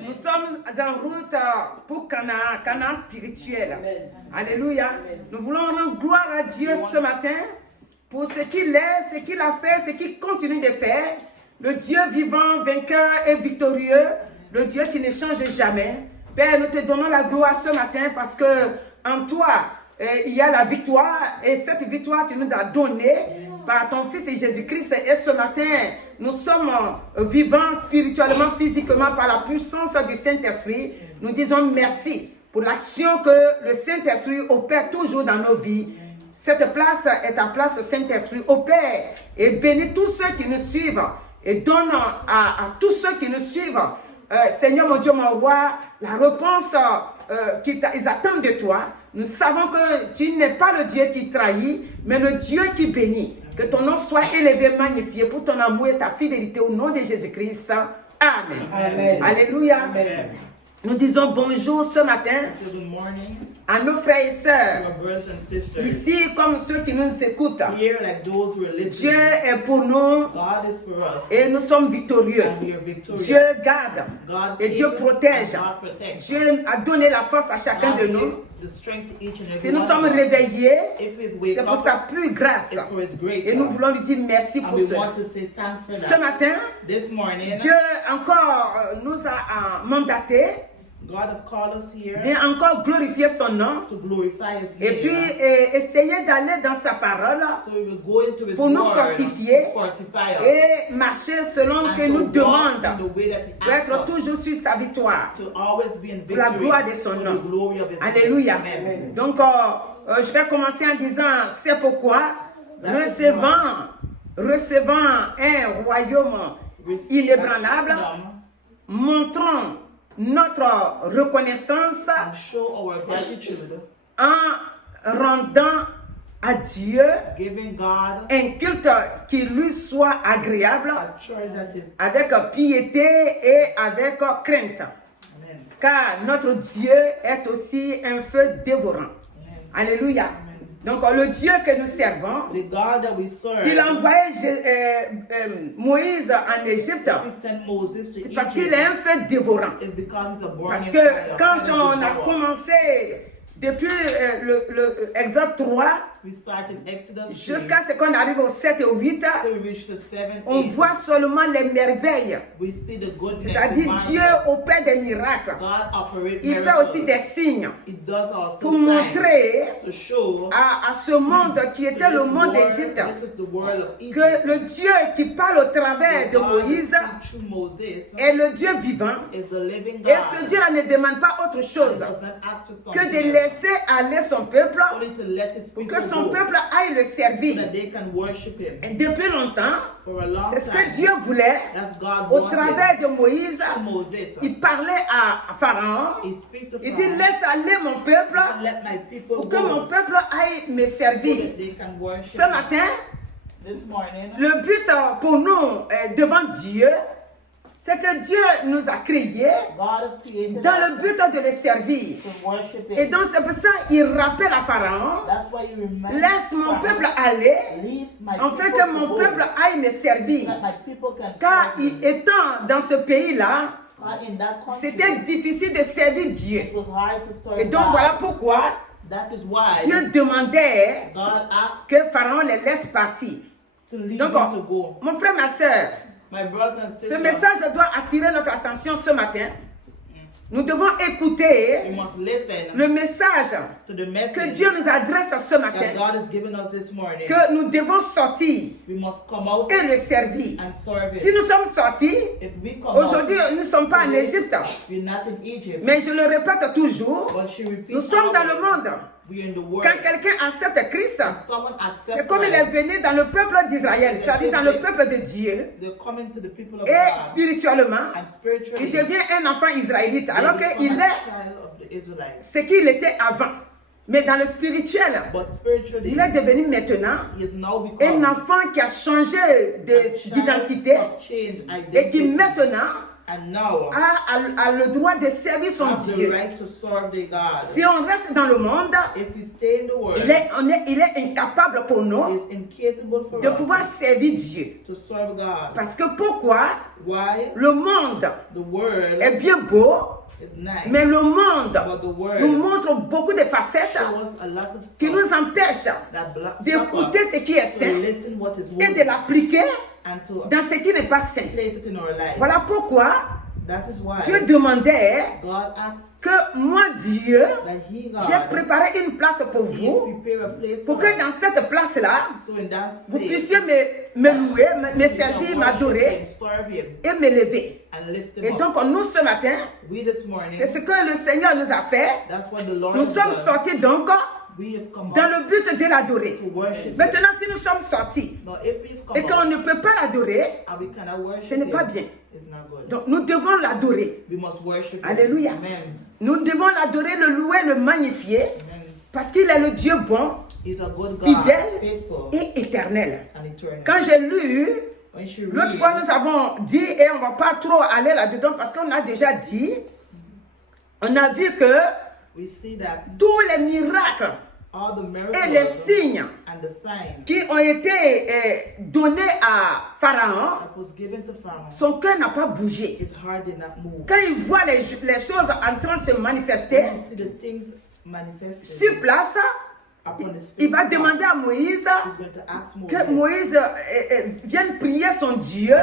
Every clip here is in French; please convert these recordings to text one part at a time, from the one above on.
Nous sommes en route pour Canaan, Canaan spirituel. Alléluia. Nous voulons rendre gloire à Dieu ce matin pour ce qu'il est, ce qu'il a fait, ce qu'il continue de faire. Le Dieu vivant, vainqueur et victorieux, le Dieu qui ne change jamais. Père, nous te donnons la gloire ce matin parce que en toi, il y a la victoire et cette victoire tu nous as donnée par ton Fils Jésus-Christ. Et ce matin, nous sommes vivants spirituellement, physiquement par la puissance du Saint-Esprit. Nous disons merci pour l'action que le Saint-Esprit opère toujours dans nos vies. Cette place est ta place, Saint-Esprit. Opère et bénis tous ceux qui nous suivent et donne à tous ceux qui nous suivent, Seigneur mon Dieu, mon roi, la réponse qu'ils attendent de toi. Nous savons que tu n'es pas le Dieu qui trahit, mais le Dieu qui bénit. Que ton nom soit élevé, magnifié pour ton amour et ta fidélité au nom de Jésus-Christ. Amen. Amen. Alléluia. Amen. Nous disons bonjour ce matin à nos frères et sœurs, ici comme ceux qui nous écoutent. Dieu est pour nous et nous sommes victorieux. Dieu garde et Dieu protège. Dieu a donné la force à chacun de nous. Si nous sommes réveillés, c'est pour sa pure grâce. Et nous voulons lui dire merci pour cela. Ce matin, Dieu encore nous a mandaté de encore glorifier son nom et puis essayer d'aller dans sa parole pour nous fortifier et marcher selon que nous demande pour être toujours sur sa victoire pour la gloire de son nom. Alléluia. Donc je vais commencer en disant c'est pourquoi recevant un royaume inébranlable, montrons notre reconnaissance en rendant à Dieu un culte qui lui soit agréable avec piété et avec crainte. Car notre Dieu est aussi un feu dévorant. Alléluia. Donc le Dieu que nous servons, s'il a envoyé Moïse en Égypte, c'est parce qu'il est un feu dévorant. Parce que quand on a commencé depuis le Exode 3 jusqu'à ce qu'on arrive au 7 et au 8, on voit seulement les merveilles. C'est-à-dire Dieu opère des miracles. Il fait aussi des signes pour montrer à ce monde qui était le monde d'Égypte que le Dieu qui parle au travers de Moïse est le Dieu vivant. Et ce Dieu ne demande pas autre chose que de laisser aller son peuple pour que son peuple aille le servir. Et depuis longtemps, c'est ce que Dieu voulait. Au travers de Moïse, il parlait à Pharaon. Il dit laisse aller mon peuple pour que mon peuple aille me servir. Ce matin, le but pour nous devant Dieu, c'est que Dieu nous a créés dans le but de le servir. Et donc c'est pour ça qu'il rappelle à Pharaon, laisse mon peuple aller, afin que mon peuple aille me servir. Car étant dans ce pays-là, c'était difficile de servir Dieu. Et donc voilà pourquoi Dieu demandait que Pharaon les laisse partir. Donc mon frère, ma soeur, ce message doit attirer notre attention ce matin. Nous devons écouter le message que Dieu nous adresse ce matin. Que nous devons sortir et le servir. Si nous sommes sortis, aujourd'hui nous ne sommes pas en Égypte. Mais je le répète toujours, nous sommes dans le monde. Quand quelqu'un accepte Christ, c'est comme il est venu dans le peuple d'Israël, c'est-à-dire dans le peuple de Dieu. Et spirituellement, il devient un enfant israélite, alors qu'il est ce qu'il était avant. Mais dans le spirituel, il est devenu maintenant un enfant qui a changé d'identité et qui maintenant a le droit de servir son Dieu. Si on reste dans le monde, il est incapable pour nous de pouvoir servir Dieu. Parce que pourquoi? Le monde est bien beau, mais le monde nous montre beaucoup de facettes qui nous empêchent d'écouter ce qui est sain et de l'appliquer dans ce qui n'est pas sain. Voilà pourquoi Dieu demandait que moi, Dieu, j'ai préparé une place pour vous, pour que dans cette place-là, vous puissiez me louer, me servir, m'adorer et me lever. Et donc, nous, ce matin, c'est ce que le Seigneur nous a fait. Nous sommes sortis donc dans le but de l'adorer. Maintenant, si nous sommes sortis et qu'on ne peut pas l'adorer, ce n'est pas bien. Donc, nous devons l'adorer. Alléluia. Nous devons l'adorer, le louer, le magnifier, parce qu'il est le Dieu bon, fidèle et éternel. Quand j'ai lu, l'autre fois nous avons dit, et on ne va pas trop aller là-dedans parce qu'on a déjà dit, on a vu que tous les miracles et les signes qui ont été donnés à Pharaon, son cœur n'a pas bougé. Quand il voit les choses en train de se manifester sur place, il va demander à Moïse que Moïse vienne prier son Dieu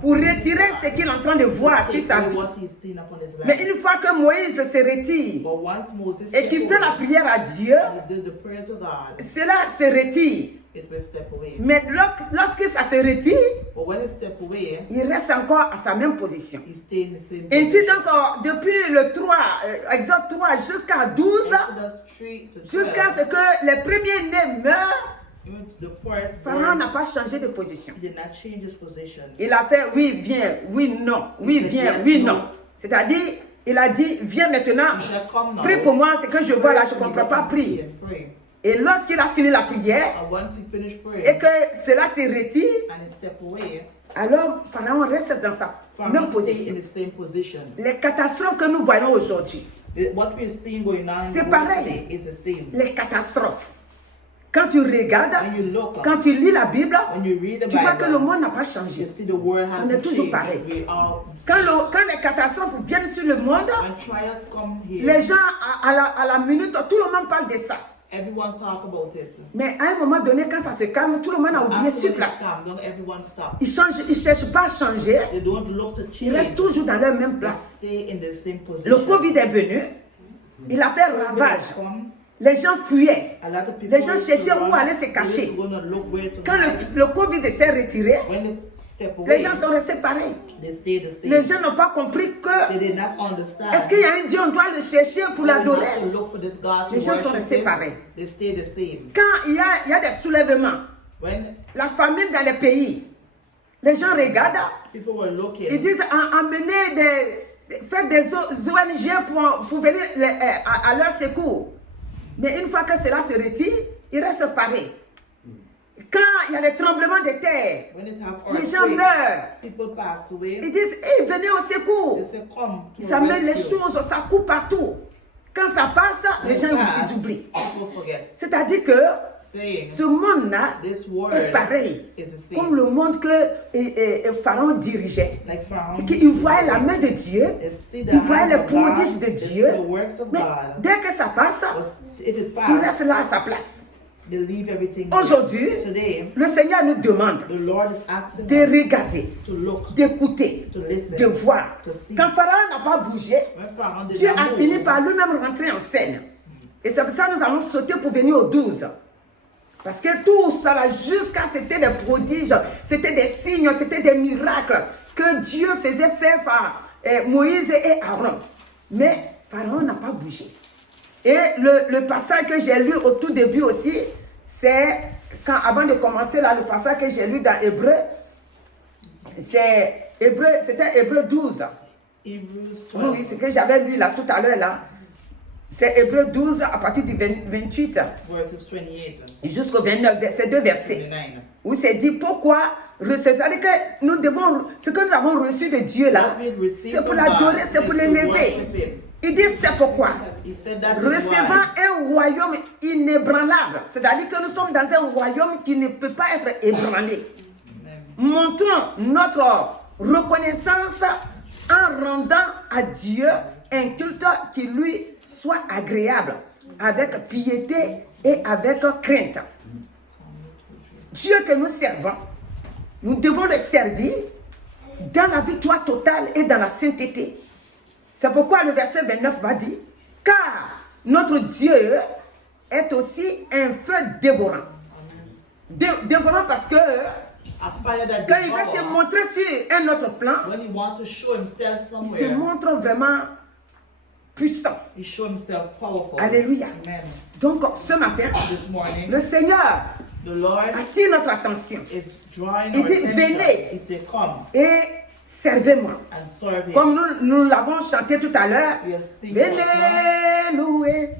pour retirer ce qu'il est en train de voir sur sa vie. Mais une fois que Moïse se retire et qu'il fait la prière à Dieu, cela se retire. Mais lorsque ça se retire, il reste encore à sa même position. Ainsi donc, depuis le 3, Exode 3 jusqu'à 12, jusqu'à ce que les premiers-nés meurent, Pharaon n'a pas changé de position. Il a fait oui, viens, oui, non, oui, viens, oui, non. C'est-à-dire, il a dit, viens maintenant, prie pour moi, ce que je vois là, je ne comprends pas, prie. Et lorsqu'il a fini la prière, et que cela se retire, alors Pharaon reste dans sa même position. Les catastrophes que nous voyons aujourd'hui, c'est pareil. Les catastrophes. Quand tu regardes, quand tu lis la Bible, tu vois que le monde n'a pas changé. On est toujours pareil. Quand les catastrophes viennent sur le monde, les gens, à la minute, tout le monde parle de ça. Mais à un moment donné, quand ça se calme, tout le monde a oublié sur place. Ils ne cherchent pas à changer. Ils restent toujours dans leur même place. Le Covid est venu. Il a fait ravage. Les gens fuyaient. Les gens cherchaient où aller se cacher. Quand le Covid s'est retiré, les gens sont restés pareils. Les gens n'ont pas compris que est-ce qu'il y a un Dieu, on doit le chercher pour l'adorer. Les gens sont restés pareils. Quand il y a des soulèvements, la famine dans les pays, les gens regardent, ils disent faire des ONG pour venir à leur secours. Mais une fois que cela se retire, ils restent pareils. Quand il y a des tremblements de terre, les gens meurent. Ils disent, hey, venez au secours. Ils amènent les choses, ça coupe partout. Quand ça passe, les gens ils oublient. C'est-à-dire que ce monde-là est pareil, comme le monde que Pharaon dirigeait. Il voyait la main de Dieu, il voyait les prodiges de Dieu, mais dès que ça passe, il reste là à sa place. Aujourd'hui, le Seigneur nous demande de regarder, d'écouter, de voir. Quand Pharaon n'a pas bougé, Dieu a fini par lui-même rentrer en scène. Et c'est pour ça que nous allons sauter pour venir au 12. Parce que tout ça, jusqu'à c'était des prodiges, c'était des signes, c'était des miracles que Dieu faisait faire par Moïse et Aaron. Mais Pharaon n'a pas bougé. Et le passage que j'ai lu au tout début aussi, c'est avant de commencer là, le passage que j'ai lu dans Hébreu, c'était Hébreu 12. Oui, c'est que j'avais lu là tout à l'heure là. C'est Hébreux 12 à partir du 28 jusqu'au 29, ces deux versets. Où c'est dit pourquoi, c'est-à-dire que nous devons, ce que nous avons reçu de Dieu là, c'est pour l'adorer, c'est pour l'élever. Il dit c'est pourquoi, recevant un royaume inébranlable, c'est-à-dire que nous sommes dans un royaume qui ne peut pas être ébranlé. Montrons notre reconnaissance en rendant à Dieu un culte qui lui soit agréable, avec piété et avec crainte. Dieu que nous servons, nous devons le servir dans la victoire totale et dans la sainteté. C'est pourquoi le verset 29 va dire, car notre Dieu est aussi un feu dévorant. Dévorant parce que quand il va se montrer sur un autre plan, il se montre vraiment puissant. Alléluia. Donc ce matin, le Seigneur attire notre attention. Il dit, venez et servez-moi. Comme nous l'avons chanté tout à l'heure, venez louer,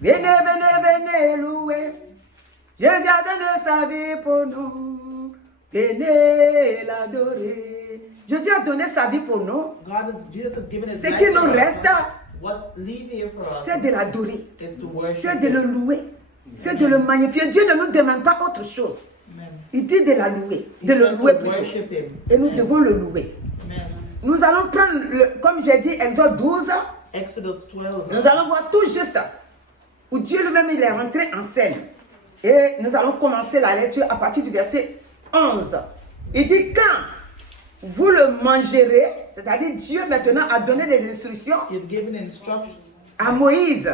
venez louer. Jésus a donné sa vie pour nous, venez l'adorer. Jésus a donné sa vie pour nous. Ce qui nous reste, c'est de l'adorer, c'est de le louer, c'est de le magnifier. Dieu ne nous demande pas autre chose. Il dit de la louer, de le louer plutôt. Et nous devons le louer. Nous allons prendre, comme j'ai dit, Exode 12. Nous allons voir tout juste où Dieu lui-même il est rentré en scène. Et nous allons commencer la lecture à partir du verset 11. Il dit, quand vous le mangerez, c'est-à-dire Dieu maintenant a donné des instructions à Moïse.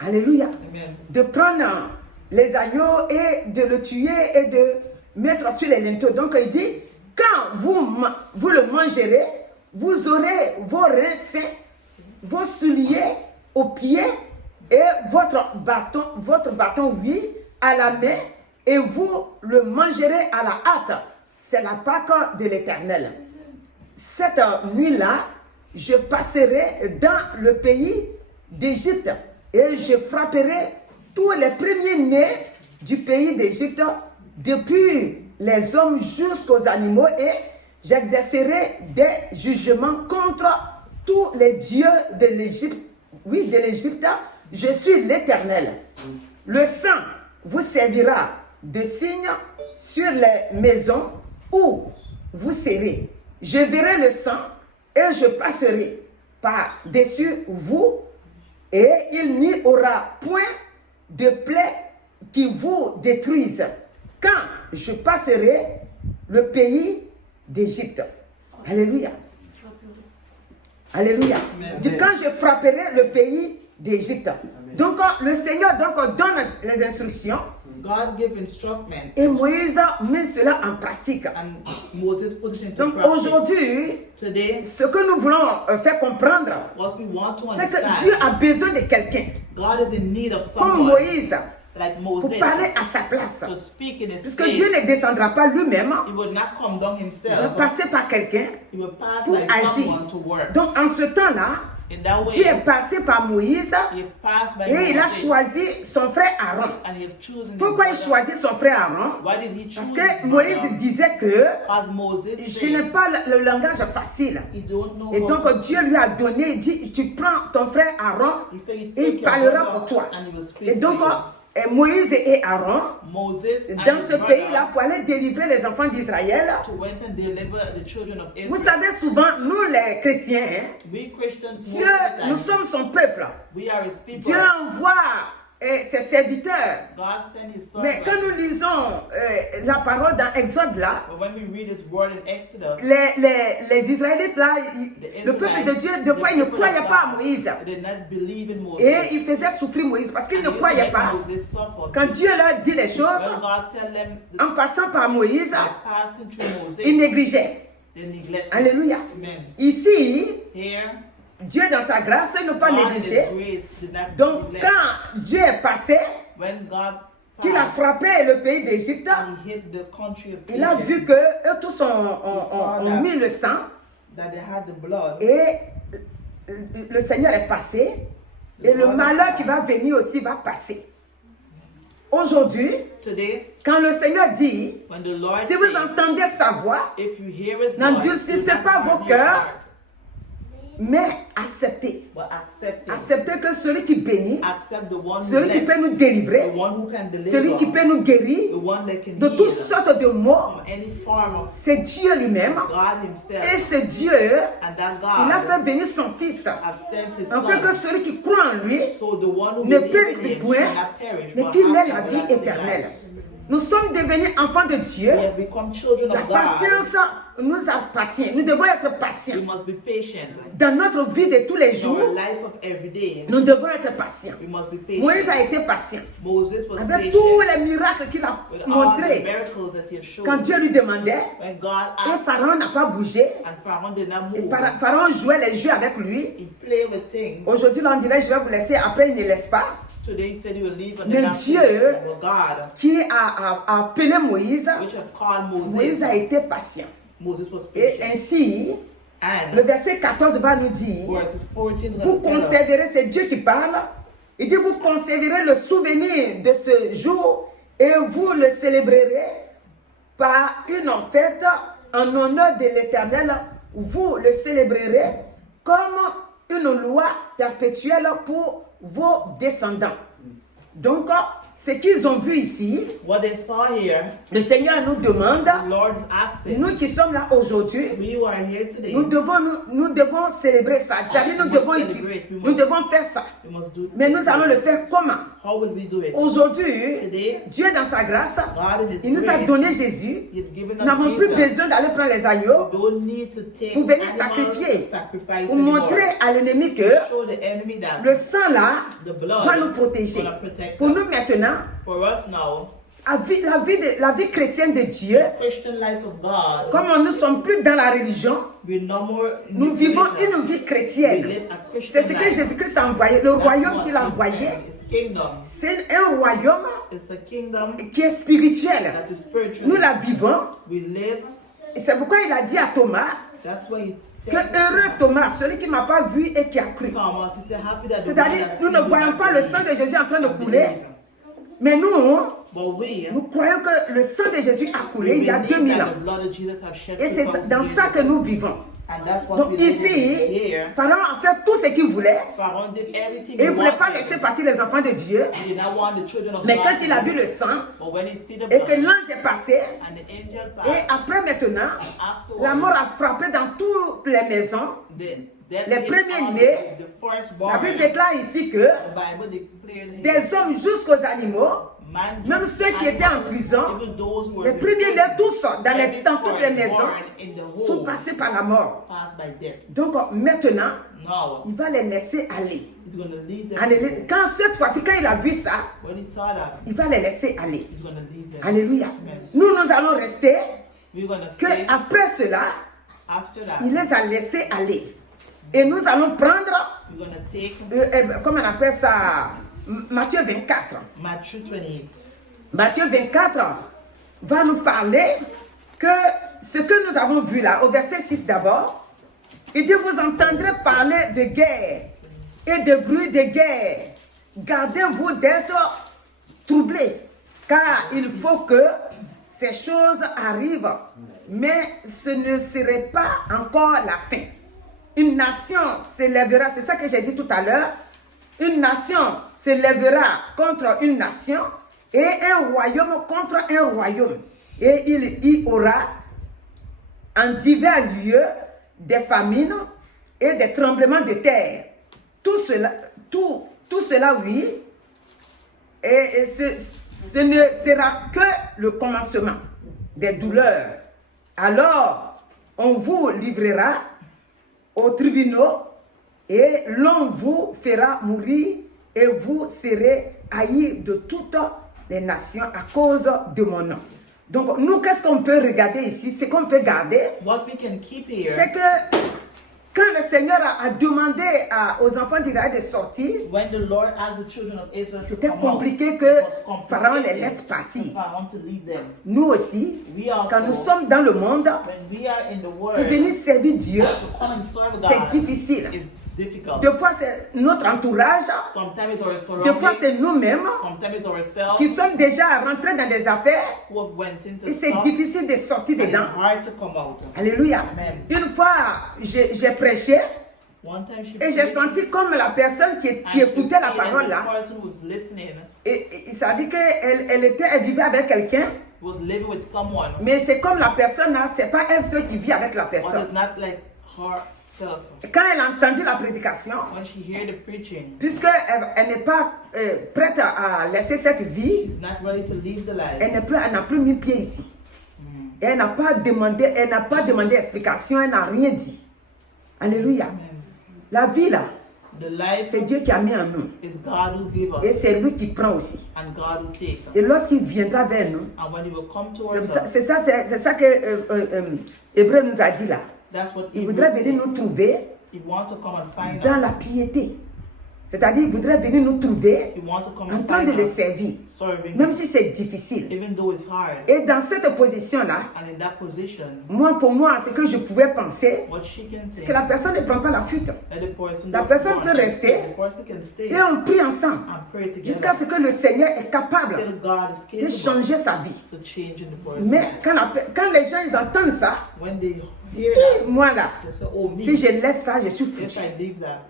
Alléluia. Amen. De prendre les agneaux et de le tuer et de mettre sur les linteaux. Donc il dit, quand vous le mangerez, vous aurez vos reins sains, vos souliers aux pieds et votre bâton, oui, à la main, et vous le mangerez à la hâte. C'est la Pâque de l'Éternel. Cette nuit-là, je passerai dans le pays d'Égypte et je frapperai tous les premiers-nés du pays d'Égypte, depuis les hommes jusqu'aux animaux, et j'exercerai des jugements contre tous les dieux de l'Égypte. Oui, de l'Égypte, je suis l'Éternel. Le sang vous servira de signe sur les maisons où vous serez. Je verrai le sang et je passerai par-dessus vous, et il n'y aura point de plaie qui vous détruise quand je passerai le pays d'Égypte. Alléluia. Alléluia. Quand je frapperai le pays d'Égypte. Donc le Seigneur donne les instructions. Et Moïse met cela en pratique. Donc aujourd'hui, ce que nous voulons faire comprendre, c'est que Dieu a besoin de quelqu'un comme Moïse pour parler à sa place. Puisque Dieu ne descendra pas lui-même, il va passer par quelqu'un pour agir. Donc en ce temps-là, Dieu est passé par Moïse et il a choisi son frère Aaron. Pourquoi il choisit son frère Aaron? Parce que Moïse disait que je n'ai pas le langage facile. Et donc Dieu lui a donné, il dit, tu prends ton frère Aaron et il parlera pour toi. Et donc Moïse et Aaron, dans ce pays-là, pour aller délivrer les enfants d'Israël. Vous savez, souvent, nous les chrétiens, Dieu, nous sommes son peuple. Dieu envoie ses serviteurs. Mais quand nous lisons la parole dans Exode là, les Israélites là, le peuple de Dieu, des fois, ils ne croyaient pas à Moïse. Et ils faisaient souffrir Moïse parce qu'ils ne croyaient pas. Quand Dieu leur dit les choses, en passant par Moïse, ils négligeaient. Alléluia. Ici, Dieu dans sa grâce ne pas négligé. Donc quand Dieu est passé, qu'il a frappé le pays d'Égypte, il a vu que eux tous ont mis le sang. Et le Seigneur est passé et le malheur qui va venir aussi va passer. Aujourd'hui, quand le Seigneur dit, si vous entendez sa voix, n'endurcissez pas vos cœurs, mais acceptez. Acceptez que celui qui bénit, celui qui peut nous délivrer, celui qui peut nous guérir de toutes sortes de maux, c'est Dieu lui-même. Et ce Dieu, il a fait venir son Fils, afin que celui qui croit en lui ne périsse point, mais qu'il ait la vie éternelle. Nous sommes devenus enfants de Dieu. La patience nous appartient. Nous devons être patients. Dans notre vie de tous les jours, nous devons être patients. Moïse a été patient. Avec tous les miracles qu'il a montrés, quand Dieu lui demandait, et Pharaon n'a pas bougé, et Pharaon jouait les jeux avec lui. Aujourd'hui, on dirait, je vais vous laisser, après il ne laisse pas. Mais Dieu qui a appelé Moïse, Moïse a été patient. Et ainsi, le verset 14 va nous dire, vous conserverez, c'est Dieu qui parle, il dit vous conserverez le souvenir de ce jour et vous le célébrerez par une fête en honneur de l'Éternel. Vous le célébrerez comme une loi perpétuelle pour vos descendants. Donc, ce qu'ils ont vu ici, le Seigneur nous demande, nous qui sommes là aujourd'hui, nous devons célébrer ça. C'est-à-dire nous devons faire ça. Mais nous allons le faire comment? Aujourd'hui, Dieu dans sa grâce, il nous a donné Jésus. Nous n'avons plus besoin d'aller prendre les agneaux pour venir sacrifier, pour montrer à l'ennemi que le sang là va nous protéger. Pour nous maintenant, la vie chrétienne de Dieu, comme nous ne sommes plus dans la religion, nous vivons une vie chrétienne. C'est ce que Jésus-Christ a envoyé, le royaume qu'il a envoyé. C'est un royaume qui est spirituel. Nous la vivons. Et c'est pourquoi il a dit à Thomas, que heureux Thomas, celui qui ne m'a pas vu et qui a cru. C'est-à-dire, nous ne voyons pas le sang de Jésus en train de couler, mais nous croyons que le sang de Jésus a coulé il y a 2000 ans. Et c'est dans ça que nous vivons. Donc ici, Pharaon a fait tout ce qu'il voulait. Et il ne voulait pas laisser partir les enfants de Dieu. Mais quand il a vu le sang, et que l'ange est passé, et après maintenant, la mort a frappé dans toutes les maisons. Les premiers-nés, la Bible déclare ici que des hommes jusqu'aux animaux, même ceux qui étaient en prison, les premiers-nés, tous dans toutes les maisons, sont passés par la mort. Donc maintenant, il va les laisser aller. Quand cette fois-ci, quand il a vu ça, il va les laisser aller. Alléluia. Nous allons rester qu'après cela, il les a laissés aller. Et nous allons prendre, comment on appelle ça, Matthieu 24. Matthieu 24 va nous parler que ce que nous avons vu là, au verset 6 d'abord, il dit, vous entendrez parler de guerre et de bruit de guerre. Gardez-vous d'être troublés, car il faut que ces choses arrivent, mais ce ne serait pas encore la fin. Une nation s'élèvera, c'est ça que j'ai dit tout à l'heure, une nation s'élèvera contre une nation et un royaume contre un royaume. Et il y aura en divers lieux des famines et des tremblements de terre. Tout cela, oui, et ce ne sera que le commencement des douleurs. Alors, on vous livrera aux tribunaux et l'on vous fera mourir et vous serez haïs de toutes les nations à cause de mon nom. Donc, nous, qu'est-ce qu'on peut regarder ici? Ce qu'on peut garder, c'est que quand le Seigneur a demandé aux enfants d'Israël de sortir, c'était compliqué que Pharaon les laisse partir. Nous aussi, quand nous sommes dans le monde, pour venir servir Dieu, c'est difficile. difficult. Des fois, c'est notre entourage. Sometimes it's our Des surroundings. fois, c'est nous-mêmes Sometimes it's ourselves qui sommes déjà rentrés dans des affaires who have went into et c'est stuff, difficile de sortir and it's dedans. hard to come out. Alléluia. Amen. Une fois, j'ai prêché One time she et j'ai prayed, senti comme la personne qui and she écoutait la felt that parole the là. person who was listening Et ça dit qu'elle vivait avec quelqu'un, was living with someone, mais c'est comme la personne là, c'est pas elle seule qui vit avec la but personne. it's not like herself. Quand elle a entendu la prédication, When she heard the preaching, puisqu'elle n'est pas prête à laisser cette vie, she's not ready to leave the life. elle n'a plus mis pied ici. Et elle n'a pas demandé explication, elle n'a rien dit. Alléluia. Amen. La vie là, The life c'est Dieu qui a mis en nous. is God who gave Et us, c'est lui qui prend aussi. and God who take. Et lorsqu'il viendra vers nous, And when He will come towards c'est us, ça que Hébreu nous a dit là. that's what Il He voudrait will venir say. nous trouver He wants to come and find dans us. la piété. C'est-à-dire, il voudrait venir nous trouver He wants to come en and train find de le us, servir, serving même Him, si c'est difficile. even though it's hard. Et dans cette position-là, And in that position, pour moi, ce que je pouvais penser, what she can c'est say, que la personne ne prend pas la fuite. that the person La don't personne want peut to rester. stay, the person can stay Et on prie ensemble and pray together jusqu'à ce que le Seigneur est capable till God is de capable changer sa vie. to change in the person's Mais life. quand les gens ils entendent ça, When they hear that, moi là, they say, oh, me, si je laisse ça, je suis if foutu. I leave that,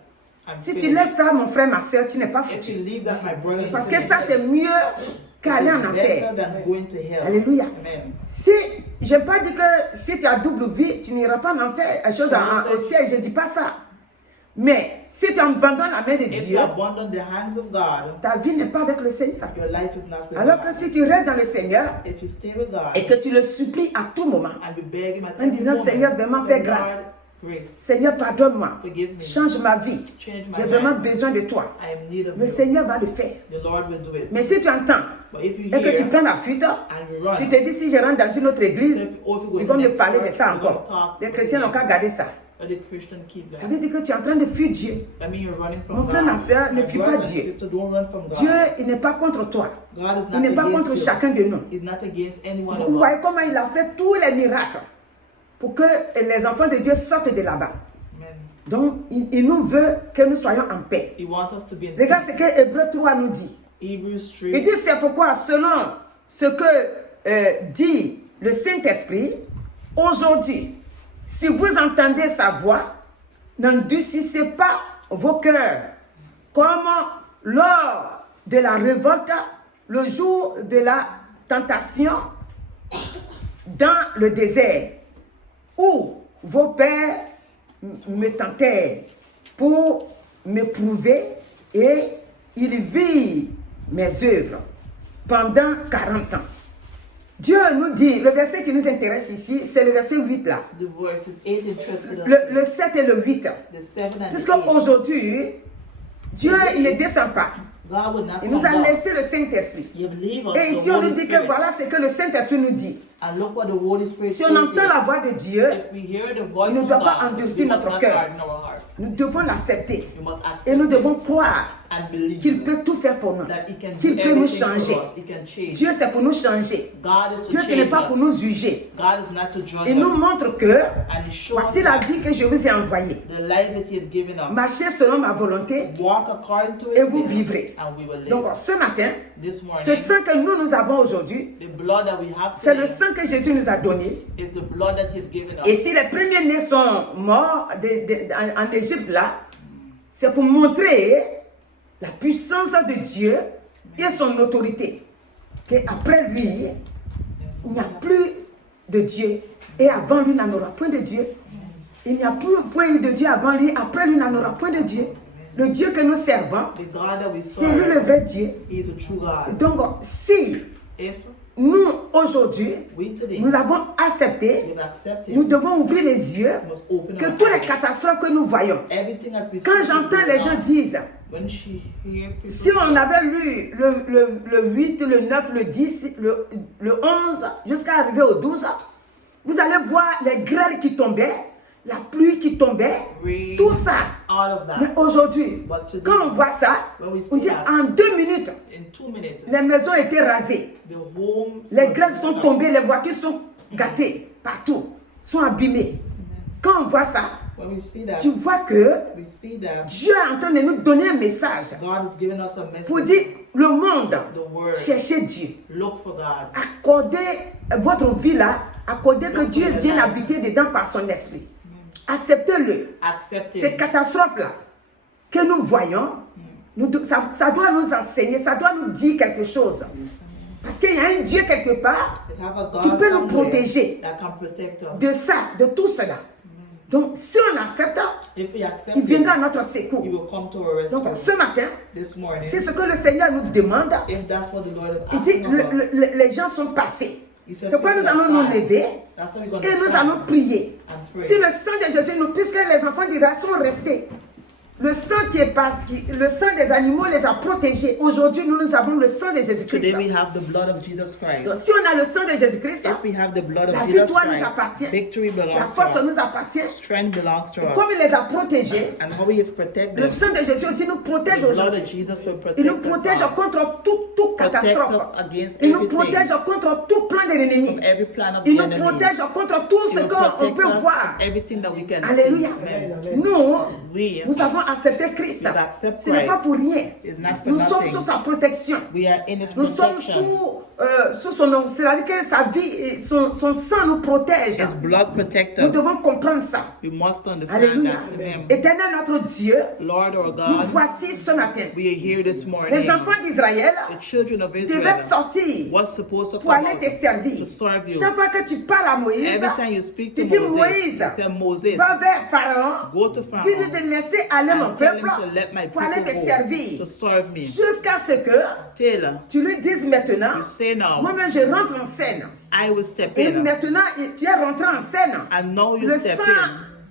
I'm Si tu finished. laisses ça, mon frère, ma soeur, tu n'es pas If you foutu. leave that, my brother, Parce que ça, c'est mieux qu'aller en enfer. better than going to hell. Alléluia. Amen. Si, je n'ai pas dit que si tu as double vie, tu n'iras pas en enfer, au ciel, je ne dis pas ça. Mais si tu abandonnes la main de If Dieu, you abandon the hands of God, ta vie n'est pas avec le Seigneur. your life is not with Alors que God. si tu restes dans le Seigneur If you stay with God et que tu le supplies à tout moment, and you beg Him at en every disant, moment, Seigneur, vraiment say, fais grâce. Lord, grace, Seigneur, pardonne-moi, forgive me, change ma vie, change my j'ai vraiment life. besoin de toi. I am in need of Le you. Seigneur va le faire. The Lord will do it. Mais si tu entends But if you et que tu hear prends la fuite, and you run, tu te dis, si je rentre dans une autre église, if you go ils vont me next parler de church, ça you're gonna encore. talk Les about chrétiens it. n'ont qu'à garder ça. But the Christian keep Ça that. veut dire que tu es en train de fuir Dieu. That means you're running from Mon frère, God. ma soeur, ne My fuis pas brother and Dieu. sister, don't run from God. Dieu, il n'est pas contre toi. God is Il not n'est pas against contre you. chacun de nous. He's not against any one Vous of voyez us. comment il a fait tous les miracles pour que les enfants de Dieu sortent de là-bas. Amen. Donc, il nous veut que nous soyons en paix. He wants us to be in Regarde peace. ce que Hébreu 3 nous dit. Hebrews Il 3. dit, c'est pourquoi, selon ce que dit le Saint-Esprit, aujourd'hui, si vous entendez sa voix, n'endurcissez pas vos cœurs, comme lors de la révolte, le jour de la tentation dans le désert, où vos pères me tentèrent pour m'éprouver et ils virent mes œuvres pendant 40 ans. Dieu nous dit, le verset qui nous intéresse ici, c'est le verset 8 là. The verses 8 interested us. Le 7 et le 8. The 7 and Puisque 8. aujourd'hui, Dieu il ne descend pas. God will not Il nous come a down. laissé le Saint-Esprit. You believe us, Et the ici, on nous Holy dit que Spirit. voilà ce que le Saint-Esprit nous dit. And look what the Holy Spirit Si on says entend here. la voix de Dieu, If we hear the voice il ne of doit pas God, endurcir we must notre not cœur. harden our heart. nous devons l'accepter. We must accept Et nous it devons croire and believe qu'il peut tout faire pour nous. that He can Qu'il do peut nous everything changer. for us. He can change. Dieu, c'est pour nous changer. God is to Dieu, ce n'est change pas pour us. nous juger. God is not to judge Il nous us. montre que And He shows voici us la vie que je vous ai envoyée. the life that He has given us. Marchez selon ma volonté Walk according to et His vous will, vivrez. and we will live. Donc ce matin, This morning, ce sang que nous avons aujourd'hui, the blood that we have c'est le today sang que Jésus nous a donné. is the blood that He has given us. Et si les premiers-nés sont morts en Égypte là, c'est pour montrer la puissance de Dieu et son autorité. Qu'après lui, il n'y a plus de Dieu. Et avant lui, il n'y en aura point de Dieu. Il n'y a plus point de Dieu avant lui. Après lui, il n'y en aura point de Dieu. Le Dieu que nous servons, The God that we c'est lui le serve, vrai Dieu. He is a true God. Donc, si If nous, aujourd'hui, we today nous l'avons accepté, have accepted, nous devons ouvrir les yeux we must open que our toutes les eyes. catastrophes que nous voyons, Everything that we see quand is j'entends going les gens on. disent, When she hear people si on say, avait lu le 8, le 9, le 10, le 11, jusqu'à arriver au 12, vous allez voir les grêles qui tombaient, la pluie qui tombait, Rain, tout ça. all of that. Mais aujourd'hui, But today, quand on voit ça, when we on see dit that, en 2 minutes, in 2 minutes, les maisons étaient rasées, the homes, les grêles sont tombées, les voitures sont gâtées partout, sont abîmées. Quand on voit ça, When we see that, tu vois que we see that Dieu est en train de nous donner un message God is giving us a message. pour dire le monde, The word. cherchez Dieu. Look for God. Accordez votre vie là, accordez que Dieu vienne habiter dedans par son esprit. Acceptez-le. Accept Ces it. catastrophes-là que nous voyons, ça doit nous enseigner, ça doit nous dire quelque chose. Parce qu'il y a un Dieu quelque part We have a God qui peut nous somewhere protéger that can protect us. de ça, de tout cela. Donc, si on accepte, If we accept il viendra à it, notre secours. He will come to our rescue. Donc, ce matin, This morning, c'est ce que le Seigneur nous demande. if that's what the Lord is Il dit, asking of us, les gens sont passés. He said, C'est pourquoi nous allons nous lever that's how we're going et to nous stand allons prier. and pray. Si le sang de Jésus, puisque les enfants d'Israël sont restés, le sang le sang des animaux les a protégés. Aujourd'hui, nous avons le sang de Jésus-Christ. Today we have the blood of Jesus Christ. Donc, si on a le sang de Jésus-Christ, If we have the blood la of Jesus victoire nous Christ, appartient. victory La belongs to force nous us. appartient. Strength belongs to Et us. comme il les a protégés, And how we have protected le them. sang de Jésus aussi nous protège The blood aujourd'hui. of Jesus will Il nous protect protège us all. contre toute catastrophe. us against Il nous everything. protège contre tout plan de l'ennemi. From every plan of Il the nous enemy. protège contre tout He ce will qu'on protect peut us voir. from everything that we can Alléluia. see. Amen. Nous avons accepté Christ. We accept Ce n'est pas Christ. pour rien. It's not for Nous sommes nothing. sous sa protection. We are in His Nous sommes protection. sous son nom. C'est-à-dire que sa vie, son sang nous protège. His blood protects Nous us. devons comprendre ça. We must understand Alléluia. that. Amen. Éternel notre Dieu, Lord our nous God, voici ce matin. we are here this morning. Les enfants d'Israël The children of devaient Israel sortir was supposed to pour come aller out te servir. to serve you. Chaque fois que tu parles à Moïse, Every time you speak to tu dis Moses, Moïse, you say Moses, va vers Pharaon, go to Pharaoh dis-lui de laisser aller mon and tell peuple him to let my pour aller me people go servir. to serve me. Jusqu'à ce que Taylor, tu lui dises maintenant, you say now, moi-même je rentre en scène. I will step Et in. maintenant, tu es rentré en scène. And now you Le step sang,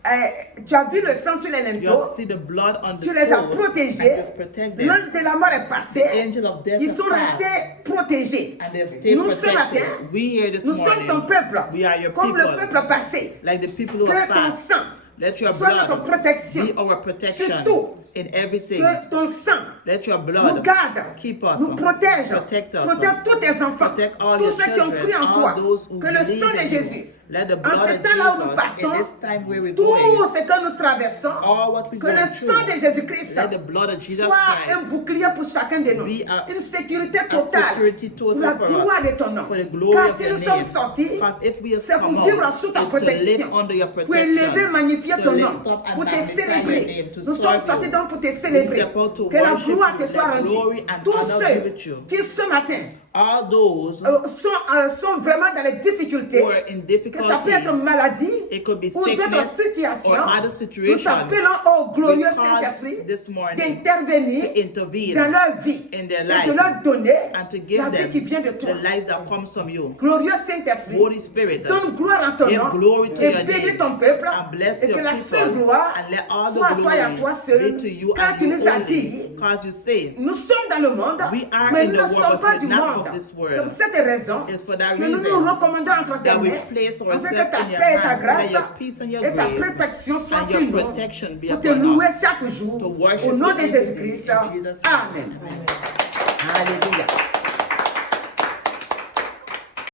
in. tu as vu le sang sur les You linteaux. have seen the blood on the Tu les as poles, and protégés. you've protected them. L'ange de la mort est passé. The angel of death Ils has sont passed. restés protégés. And they've stayed Nous, ce protected. matin, We here this nous sommes morning, ton peuple. we are your Comme le people. peuple passé. Like the people who Que have ton passed. sang Let your soit notre blood protection. be our protection C'est tout. in everything. Que ton sang Let your nous blood garde, keep us, nous protège, protect us, protège tous tes enfants, protect all tous your ceux qui ont cru children, en toi. all those who Que le believe sang de in you. Jésus, Let the en blood ce of temps-là où nous Jesus, partons, in this time where we're tout going, ce que nous traversons, all what we que go le through, sang de Jésus-Christ let the blood of Jesus soit Christ un bouclier pour chacun de nous. be Une sécurité a totale security pour total la for gloire us, de ton nom. for the glory Car of si your nous sommes name. sortis, Because if we have c'est come pour vivre out, sous ta it's to live protection, under your pour protection, élever, magnifier to ton lift nom, up and pour te magnify your célébrer. name, to Nous sommes serve sortis you. donc pour te We célébrer. step out to Que la worship gloire you, te soit let rendue. glory and Tous honor ceux be with you. qui ce matin All those sont vraiment dans les difficultés, who are in que ça peut difficulty, être maladie it could be ou d'autres sickness situations, or other nous situations. t'appelons au glorieux We call Saint-Esprit this morning d'intervenir to intervene dans leur vie in their et life de leur donner and to give la vie them qui vient de the toi. life that comes from you. Glorieux Saint-Esprit, Holy Spirit, donne gloire en ton give nom glory to et your bénis name ton peuple and bless et que your la seule people gloire and let all soit à the toi et à glory toi seul. be to you Quand and tu you nous as only, dit, because you say nous sommes dans le monde, we are mais in nous the ne world, sommes but pas we're du not monde. of this C'est world. pour cette raison It's for that que nous reason nous recommandons entre tes that we mains, place afin ourselves que ta in your paix et ta hands, grâce that your peace and your et ta grace protection soient and sur your nous protection be pour te upon louer us, chaque jour to worship au nom you de in Jésus-Christ. Jesus' name. Amen. Alléluia.